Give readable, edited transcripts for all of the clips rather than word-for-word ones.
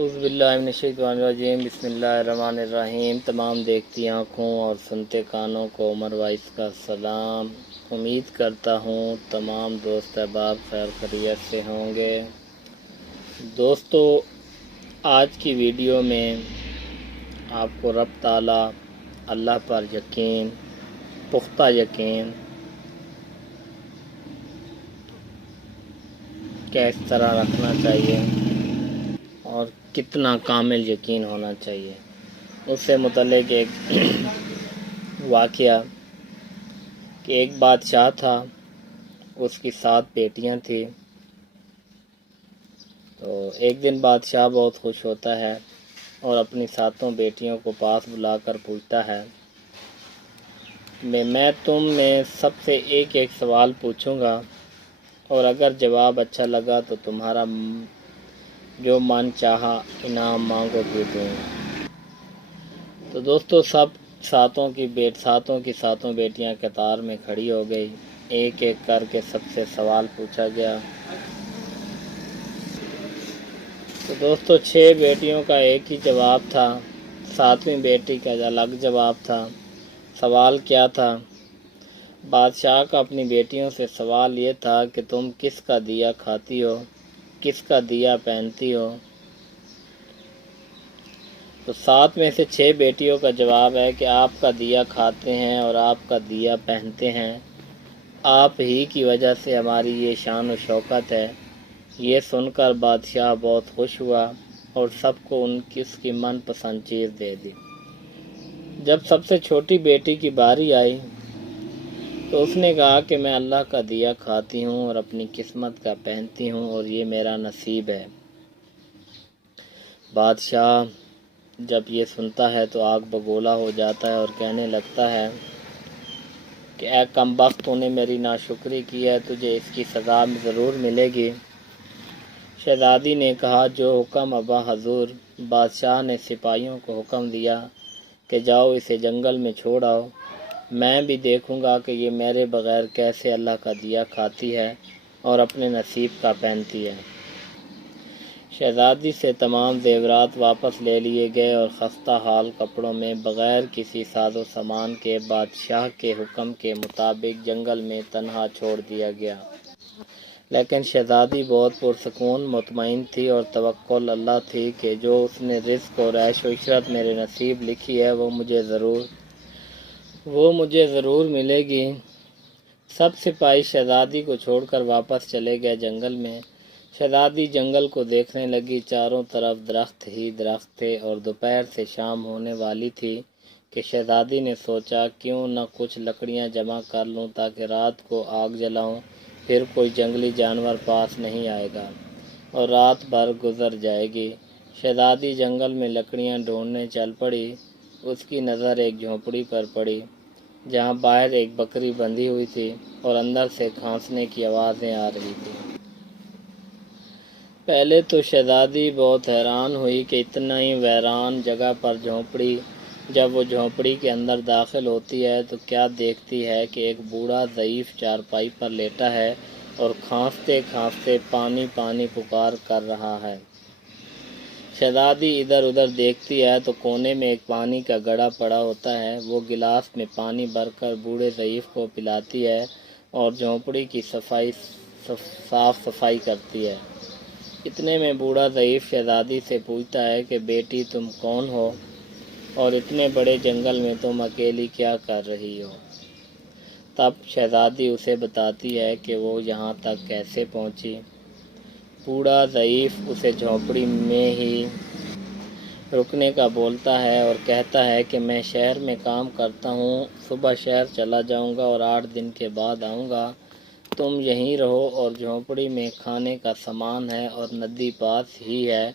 اعوذ باللہ من الشیطان الرجیم بسم اللہ الرحمن الرحیم۔ تمام دیکھتی آنکھوں اور سنتے کانوں کو عمر وائس کا سلام۔ امید کرتا ہوں تمام دوست احباب خیر خیریت سے ہوں گے۔ دوستو، آج کی ویڈیو میں آپ کو رب تعالیٰ اللہ پر یقین، پختہ یقین کس طرح رکھنا چاہیے اور کتنا کامل یقین ہونا چاہیے، اس سے متعلق ایک واقعہ کہ ایک بادشاہ تھا، اس کی 7 بیٹیاں تھیں۔ تو ایک دن بادشاہ بہت خوش ہوتا ہے اور اپنی 7 بیٹیوں کو پاس بلا کر پوچھتا ہے میں تم میں سب سے ایک سوال پوچھوں گا، اور اگر جواب اچھا لگا تو تمہارا جو من چاہا انعام مانگو بھی دوں گا۔ تو دوستو، سب 7 کی 7 بیٹیاں قطار میں کھڑی ہو گئی، ایک ایک کر کے سب سے سوال پوچھا گیا۔ تو دوستو، 6 بیٹیوں کا ایک ہی جواب تھا، 7ویں بیٹی کا الگ جواب تھا۔ سوال کیا تھا؟ بادشاہ کا اپنی بیٹیوں سے سوال یہ تھا کہ تم کس کا دیا کھاتی ہو، کس کا دیا پہنتی ہو؟ تو 7 میں سے 6 بیٹیوں کا جواب ہے کہ آپ کا دیا کھاتے ہیں اور آپ کا دیا پہنتے ہیں، آپ ہی کی وجہ سے ہماری یہ شان و شوکت ہے۔ یہ سن کر بادشاہ بہت خوش ہوا اور سب کو اس کی من پسند چیز دے دی۔ جب سب سے چھوٹی بیٹی کی باری آئی تو اس نے کہا کہ میں اللہ کا دیا کھاتی ہوں اور اپنی قسمت کا پہنتی ہوں اور یہ میرا نصیب ہے۔ بادشاہ جب یہ سنتا ہے تو آگ بگولا ہو جاتا ہے اور کہنے لگتا ہے کہ اے کم بخت، تو نے میری ناشکری کی ہے، تجھے اس کی سزا ضرور ملے گی۔ شہزادی نے کہا جو حکم ابا حضور۔ بادشاہ نے سپاہیوں کو حکم دیا کہ جاؤ اسے جنگل میں چھوڑ آؤ، میں بھی دیکھوں گا کہ یہ میرے بغیر کیسے اللہ کا دیا کھاتی ہے اور اپنے نصیب کا پہنتی ہے۔ شہزادی سے تمام زیورات واپس لے لیے گئے اور خستہ حال کپڑوں میں بغیر کسی ساز و سامان کے بادشاہ کے حکم کے مطابق جنگل میں تنہا چھوڑ دیا گیا۔ لیکن شہزادی بہت پرسکون مطمئن تھی اور توکل اللہ تھی کہ جو اس نے رزق اور عیش و عشرت میرے نصیب لکھی ہے وہ مجھے ضرور ملے گی۔ سب سپاہی شہزادی کو چھوڑ کر واپس چلے گئے جنگل میں۔ شہزادی جنگل کو دیکھنے لگی، چاروں طرف درخت ہی درخت تھے اور دوپہر سے شام ہونے والی تھی کہ شہزادی نے سوچا کیوں نہ کچھ لکڑیاں جمع کر لوں تاکہ رات کو آگ جلاؤں، پھر کوئی جنگلی جانور پاس نہیں آئے گا اور رات بھر گزر جائے گی۔ شہزادی جنگل میں لکڑیاں ڈھونڈنے چل پڑی۔ اس کی نظر ایک جھونپڑی پر پڑی جہاں باہر ایک بکری بندھی ہوئی تھی اور اندر سے کھانسنے کی آوازیں آ رہی تھیں۔ پہلے تو شہزادی بہت حیران ہوئی کہ اتنا ہی ویران جگہ پر جھونپڑی۔ جب وہ جھونپڑی کے اندر داخل ہوتی ہے تو کیا دیکھتی ہے کہ ایک بوڑھا ضعیف چارپائی پر لیٹا ہے اور کھانستے کھانستے پانی پانی پکار کر رہا ہے۔ شہزادی ادھر ادھر دیکھتی ہے تو کونے میں ایک پانی کا گڑھا پڑا ہوتا ہے۔ وہ گلاس میں پانی بھر کر بوڑھے ضعیف کو پلاتی ہے اور جھونپڑی کی صاف صفائی کرتی ہے۔ اتنے میں بوڑھا ضعیف شہزادی سے پوچھتا ہے کہ بیٹی تم کون ہو اور اتنے بڑے جنگل میں تم اکیلی کیا کر رہی ہو؟ تب شہزادی اسے بتاتی ہے کہ وہ یہاں تک کیسے پہنچی۔ بوڑھا ضعیف اسے جھونپڑی میں ہی رکنے کا بولتا ہے اور کہتا ہے کہ میں شہر میں کام کرتا ہوں، صبح شہر چلا جاؤں گا اور 8 دن کے بعد آؤں گا، تم یہیں رہو اور جھونپڑی میں کھانے کا سامان ہے اور ندی پاس ہی ہے،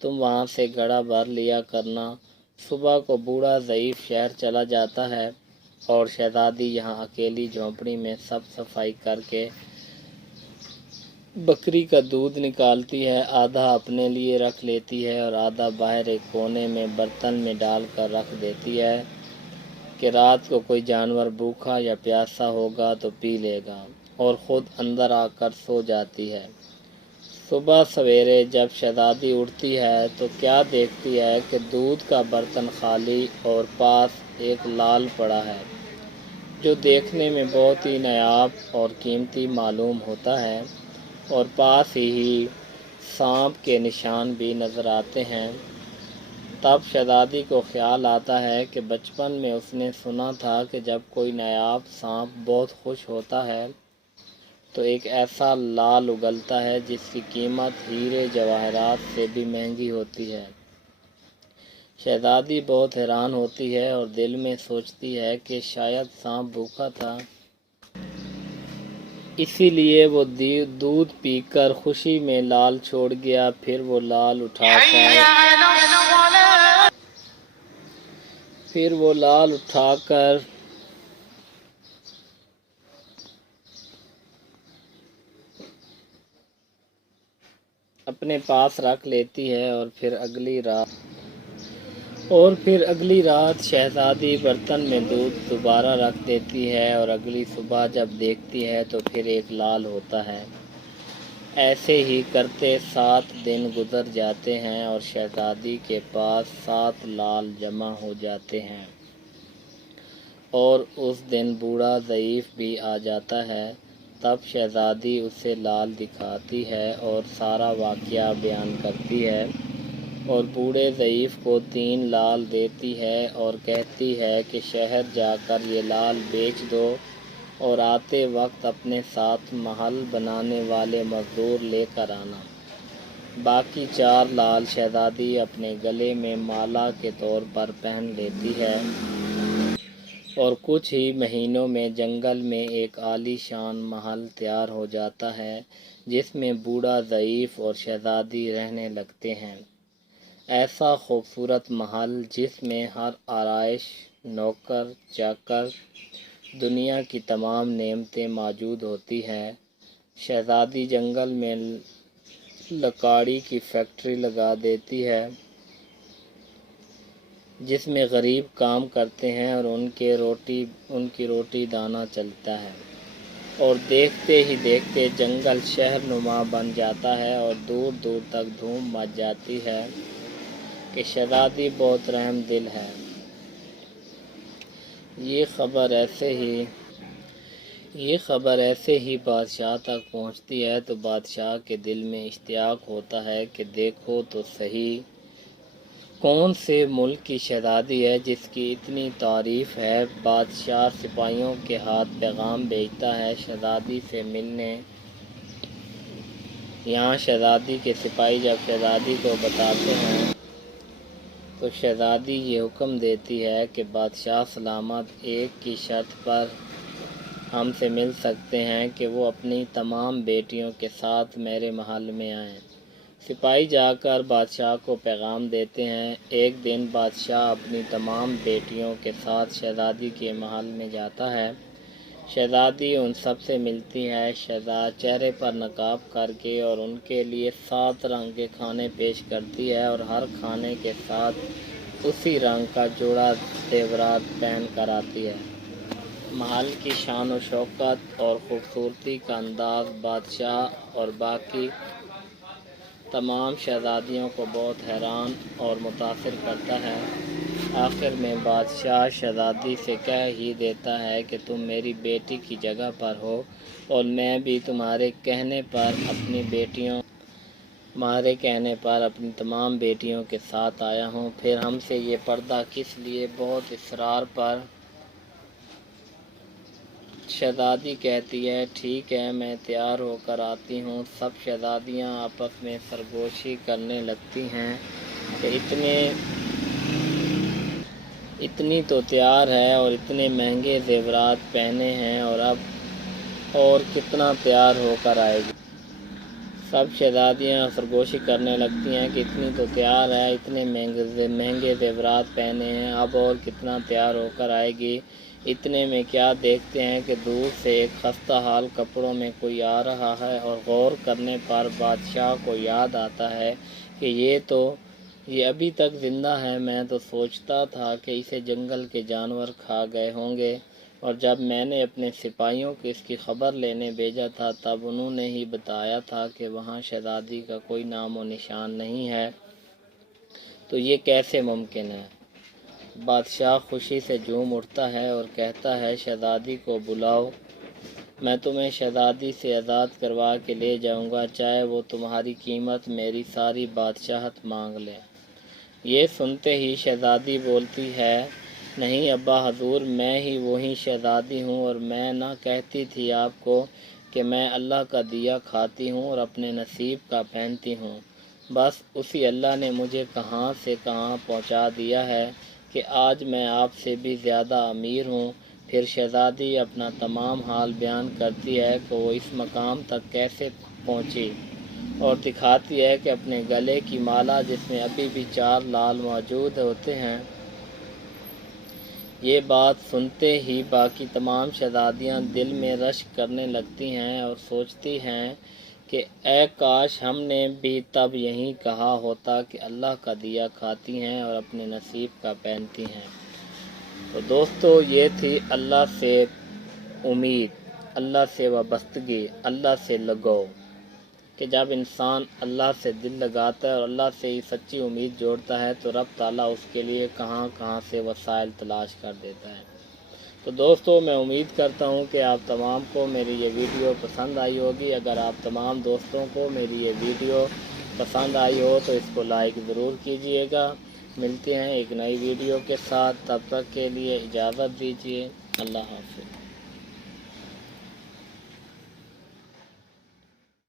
تم وہاں سے گڑھا بھر لیا کرنا۔ صبح کو بوڑھا ضعیف شہر چلا جاتا ہے اور شہزادی یہاں اکیلی جھونپڑی میں صاف صفائی کر کے بکری کا دودھ نکالتی ہے، آدھا اپنے لیے رکھ لیتی ہے اور آدھا باہر ایک کونے میں برتن میں ڈال کر رکھ دیتی ہے کہ رات کو کوئی جانور بھوکا یا پیاسا ہوگا تو پی لے گا، اور خود اندر آ کر سو جاتی ہے۔ صبح سویرے جب شہزادی اٹھتی ہے تو کیا دیکھتی ہے کہ دودھ کا برتن خالی اور پاس ایک لال پڑا ہے، جو دیکھنے میں بہت ہی نایاب اور قیمتی معلوم ہوتا ہے، اور پاس ہی سانپ کے نشان بھی نظر آتے ہیں۔ تب شہزادی کو خیال آتا ہے کہ بچپن میں اس نے سنا تھا کہ جب کوئی نایاب سانپ بہت خوش ہوتا ہے تو ایک ایسا لال اگلتا ہے جس کی قیمت ہیرے جواہرات سے بھی مہنگی ہوتی ہے۔ شہزادی بہت حیران ہوتی ہے اور دل میں سوچتی ہے کہ شاید سانپ بھوکا تھا، اسی لیے وہ دودھ پی کر خوشی میں لال چھوڑ گیا۔ پھر وہ لال اٹھا کر اپنے پاس رکھ لیتی ہے اور پھر اگلی رات شہزادی برتن میں دودھ دوبارہ رکھ دیتی ہے اور اگلی صبح جب دیکھتی ہے تو پھر ایک لال ہوتا ہے۔ ایسے ہی کرتے 7 دن گزر جاتے ہیں اور شہزادی کے پاس 7 لال جمع ہو جاتے ہیں، اور اس دن بوڑھا ضعیف بھی آ جاتا ہے۔ تب شہزادی اسے لال دکھاتی ہے اور سارا واقعہ بیان کرتی ہے، اور بوڑھے ضعیف کو 3 لال دیتی ہے اور کہتی ہے کہ شہر جا کر یہ لال بیچ دو اور آتے وقت اپنے ساتھ محل بنانے والے مزدور لے کر آنا۔ باقی 4 لال شہزادی اپنے گلے میں مالا کے طور پر پہن لیتی ہے، اور کچھ ہی مہینوں میں جنگل میں ایک عالی شان محل تیار ہو جاتا ہے جس میں بوڑھا ضعیف اور شہزادی رہنے لگتے ہیں۔ ایسا خوبصورت محل جس میں ہر آرائش، نوکر چاکر، دنیا کی تمام نعمتیں موجود ہوتی ہیں۔ شہزادی جنگل میں لکڑی کی فیکٹری لگا دیتی ہے جس میں غریب کام کرتے ہیں اور ان کی روٹی دانہ چلتا ہے، اور دیکھتے ہی دیکھتے جنگل شہر نما بن جاتا ہے اور دور دور تک دھوم مچ جاتی ہے کہ شہزادی بہت رحم دل ہے۔ یہ خبر ایسے ہی بادشاہ تک پہنچتی ہے تو بادشاہ کے دل میں اشتیاق ہوتا ہے کہ دیکھو تو صحیح کون سے ملک کی شہزادی ہے جس کی اتنی تعریف ہے۔ بادشاہ سپاہیوں کے ہاتھ پیغام بھیجتا ہے شہزادی سے ملنے۔ یہاں شہزادی کے سپاہی جب شہزادی کو بتاتے ہیں تو شہزادی یہ حکم دیتی ہے کہ بادشاہ سلامت ایک کی شرط پر ہم سے مل سکتے ہیں کہ وہ اپنی تمام بیٹیوں کے ساتھ میرے محل میں آئیں۔ سپاہی جا کر بادشاہ کو پیغام دیتے ہیں۔ ایک دن بادشاہ اپنی تمام بیٹیوں کے ساتھ شہزادی کے محل میں جاتا ہے۔ شہزادی ان سب سے ملتی ہے، چہرے پر نقاب کر کے، اور ان کے لیے 7 رنگ کے کھانے پیش کرتی ہے، اور ہر کھانے کے ساتھ اسی رنگ کا جوڑا زیورات پہن کر آتی ہے۔ محل کی شان و شوکت اور خوبصورتی کا انداز بادشاہ اور باقی تمام شہزادیوں کو بہت حیران اور متاثر کرتا ہے۔ آخر میں بادشاہ شہزادی سے کہہ ہی دیتا ہے کہ تم میری بیٹی کی جگہ پر ہو، اور میں بھی تمہارے کہنے پر اپنی تمام بیٹیوں کے ساتھ آیا ہوں۔ پھر ہم سے یہ پردہ کس لیے؟ بہت اصرار پر شہزادی کہتی ہے ٹھیک ہے، میں تیار ہو کر آتی ہوں۔ سب شہزادیاں آپس میں سرگوشی کرنے لگتی ہیں کہ اتنی تو تیار ہے اور اتنے مہنگے زیورات پہنے ہیں، اور کتنا تیار ہو کر آئے گی۔ سب شہزادیاں سرگوشی کرنے لگتی ہیں کہ اتنی تو تیار ہے، اتنے مہنگے زیورات پہنے ہیں، اب اور کتنا تیار ہو کر آئے گی۔ اتنے میں کیا دیکھتے ہیں کہ دور سے ایک خستہ حال کپڑوں میں کوئی آ رہا ہے، اور غور کرنے پر بادشاہ کو یاد آتا ہے کہ یہ ابھی تک زندہ ہے۔ میں تو سوچتا تھا کہ اسے جنگل کے جانور کھا گئے ہوں گے۔ اور جب میں نے اپنے سپاہیوں کو اس کی خبر لینے بھیجا تھا تب انہوں نے ہی بتایا تھا کہ وہاں شہزادی کا کوئی نام و نشان نہیں ہے، تو یہ کیسے ممکن ہے؟ بادشاہ خوشی سے جھوم اٹھتا ہے اور کہتا ہے شہزادی کو بلاؤ، میں تمہیں شہزادی سے آزاد کروا کے لے جاؤں گا، چاہے وہ تمہاری قیمت میری ساری بادشاہت مانگ لے۔ یہ سنتے ہی شہزادی بولتی ہے، نہیں ابا حضور، میں ہی وہی شہزادی ہوں، اور میں نہ کہتی تھی آپ کو کہ میں اللہ کا دیا کھاتی ہوں اور اپنے نصیب کا پہنتی ہوں، بس اسی اللہ نے مجھے کہاں سے کہاں پہنچا دیا ہے کہ آج میں آپ سے بھی زیادہ امیر ہوں۔ پھر شہزادی اپنا تمام حال بیان کرتی ہے کہ وہ اس مقام تک کیسے پہنچی، اور دکھاتی ہے کہ اپنے گلے کی مالا جس میں ابھی بھی 4 لال موجود ہوتے ہیں۔ یہ بات سنتے ہی باقی تمام شہزادیاں دل میں رشک کرنے لگتی ہیں اور سوچتی ہیں کہ اے کاش ہم نے بھی تب یہی کہا ہوتا کہ اللہ کا دیا کھاتی ہیں اور اپنے نصیب کا پہنتی ہیں۔ تو دوستو، یہ تھی اللہ سے امید، اللہ سے وابستگی، اللہ سے لگاؤ، کہ جب انسان اللہ سے دل لگاتا ہے اور اللہ سے ہی سچی امید جوڑتا ہے تو رب تعالیٰ اس کے لیے کہاں کہاں سے وسائل تلاش کر دیتا ہے۔ تو دوستو، میں امید کرتا ہوں کہ آپ تمام کو میری یہ ویڈیو پسند آئی ہوگی۔ اگر آپ تمام دوستوں کو میری یہ ویڈیو پسند آئی ہو تو اس کو لائک ضرور کیجئے گا۔ ملتے ہیں ایک نئی ویڈیو کے ساتھ، تب تک کے لیے اجازت دیجیے، اللہ حافظ۔